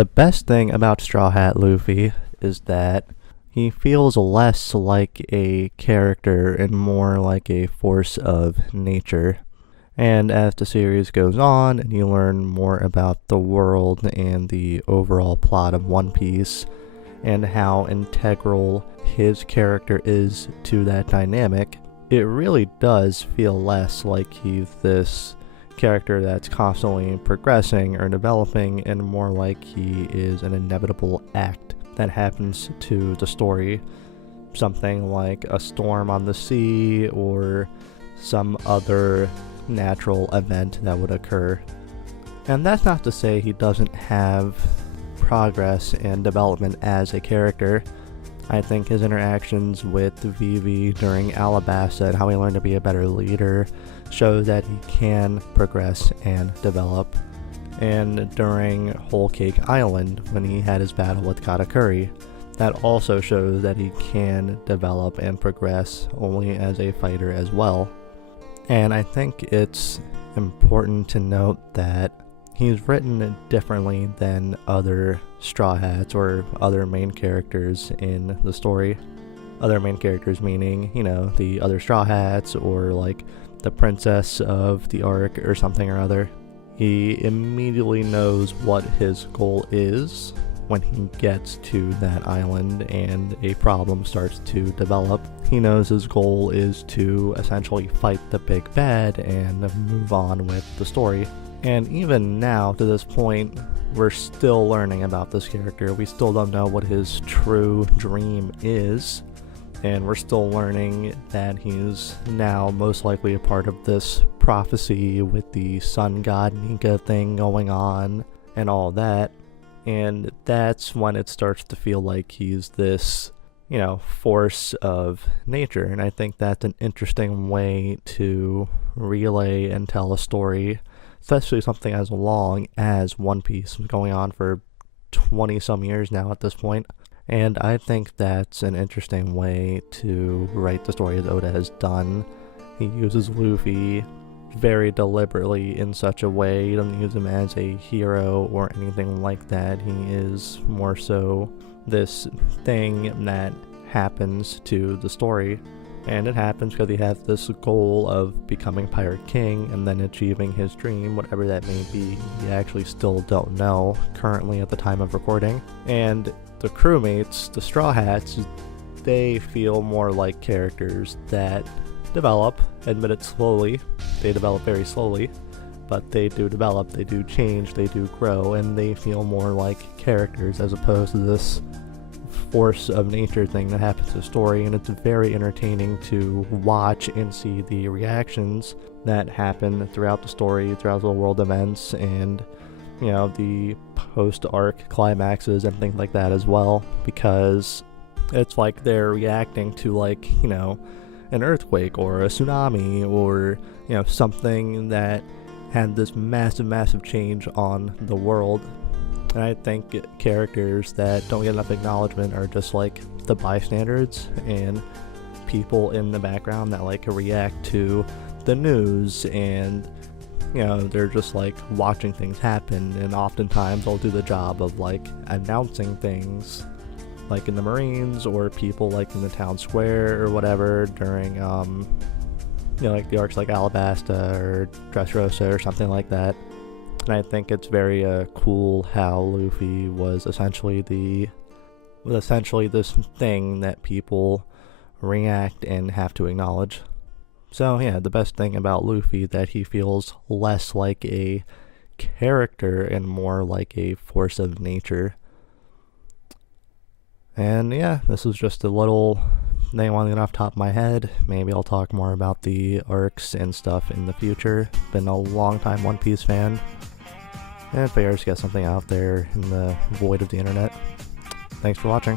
The best thing about Straw Hat Luffy is that he feels less like a character and more like a force of nature. And as the series goes on and you learn more about the world and the overall plot of One Piece and how integral his character is to that dynamic, it really does feel less like he's this character that's constantly progressing or developing and more like he is an inevitable act that happens to the story. Something like a storm on the sea or some other natural event that would occur. And that's not to say he doesn't have progress and development as a character. I think his interactions with Vivi during Alabasta and how he learned to be a better leader shows that he can progress and develop. And during Whole Cake Island, when he had his battle with Katakuri, that also shows that he can develop and progress only as a fighter as well. And I think it's important to note that he's written differently than other Straw Hats or other main characters in the story. Other main characters meaning, the other Straw Hats or like the princess of the arc or something or other. He immediately knows what his goal is when he gets to that island and a problem starts to develop. He knows his goal is to essentially fight the big bad and move on with the story. And even now, to this point, we're still learning about this character. We still don't know what his true dream is. And we're still learning that he's now most likely a part of this prophecy with the sun god Nika thing going on and all that. And that's when it starts to feel like he's this, force of nature. And I think that's an interesting way to relay and tell a story, especially something as long as One Piece, going on for 20 some years now at this point. And I think that's an interesting way to write the story as Oda has done. He uses Luffy very deliberately in such a way. He doesn't use him as a hero or anything like that. He is more so this thing that happens to the story. And it happens because he has this goal of becoming Pirate King and then achieving his dream, whatever that may be. We actually still don't know currently at the time of recording. And the crewmates, the Straw Hats, they feel more like characters that develop, admit it slowly. They develop very slowly, but they do develop, they do change, they do grow, and they feel more like characters as opposed to this force of nature thing that happens to the story. And it's very entertaining to watch and see the reactions that happen throughout the story, throughout the world events, and the post-arc climaxes and things like that as well, because it's like they're reacting to an earthquake or a tsunami or something that had this massive change on the world. And I think characters that don't get enough acknowledgement are just like the bystanders and people in the background that react to the news, and they're just watching things happen, and oftentimes they'll do the job of announcing things in the Marines or people in the town square or whatever during the arcs like Alabasta or Dressrosa or something like that. And I think it's very cool how Luffy was essentially this thing that people react and have to acknowledge. So yeah, the best thing about Luffy that he feels less like a character and more like a force of nature. And yeah, this is just a little thing I want to get off the top of my head. Maybe I'll talk more about the arcs and stuff in the future. Been a long time One Piece fan, and figures to get something out there in the void of the internet. Thanks for watching.